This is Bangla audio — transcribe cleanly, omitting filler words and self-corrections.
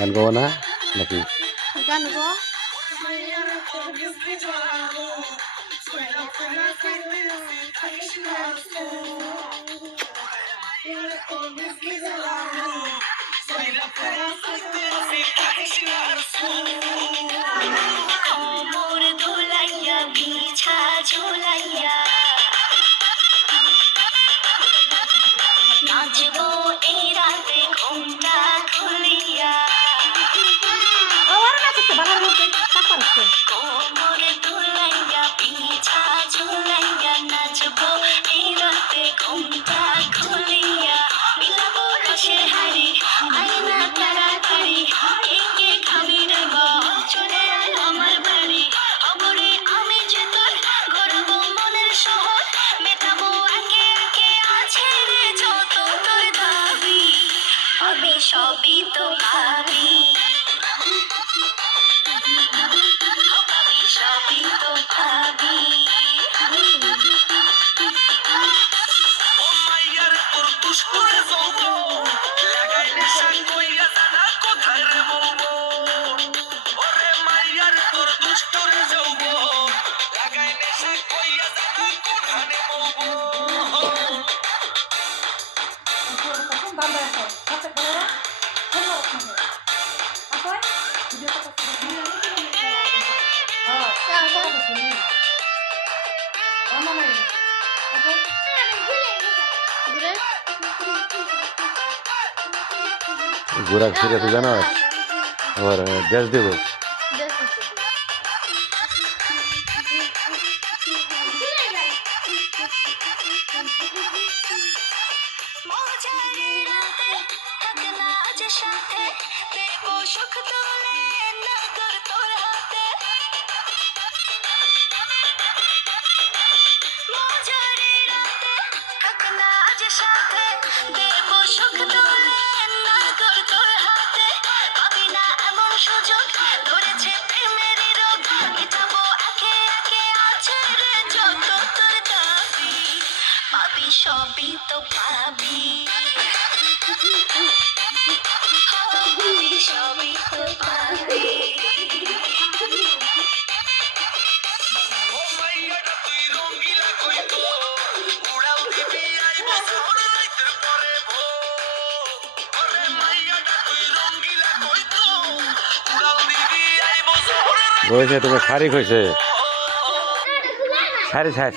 গান গাবো না নাকি? গান গো কোমর দোলাইয়া বিছা ঝোলাইয়া নাচবো এই রাতে ঘুমটা খুলিয়া কোমর দোলাইয়া বিছা ঝোলাইয়া নাচবো এই রাতে ঘুমটা খুলিয়া মিলাবো রসের হাড়ি আয়না তাড়াতাড়ি একে খাবি রে গো চলে আয় আমার বাড়ি অবরে আমি যে তোর গড়বো মনের শহর মেটাবো একে একে আছে রে যত তোর দাবি আমি সবই তো ভাবি সবই তো ভাবি ও মাইয়ার তোর দুষ্কর যাবো লাগাইলে শাক কইয়া জানা কোথায় রে বলবো ওরে মাইয়ার তোর দুষ্কর যাবো লাগাইলে শাক কইয়া জানা কোথায় বলবো ঘোরা ফিরে তো জানো আবার ড্যাশ দেবো। সাথে দেবো সুখ তোলে নগর তোর হাতে মজারে রাতে থাকনা আজ সাথে দেবো সুখ তোলে নগর তোর হাতে পাবি না এমন সুযোগ ধরেছে প্রেমেরই রোগ মিটাবো একে একে আছে রে যত তোর দাবি পাবি সবই তো পাবি সবই তো পাবি ও মাইয়াটা তুই রঙ্গিলা কইতো উড়াও দিবি আইবো শহর রাইতের পরে ভো ওরে মাইয়াটা তুই রঙ্গিলা কইতো উড়াও দিবি আইবো শহর হয়েছে তুমি শাড়ি হয়েছে শাড়ি ছাড়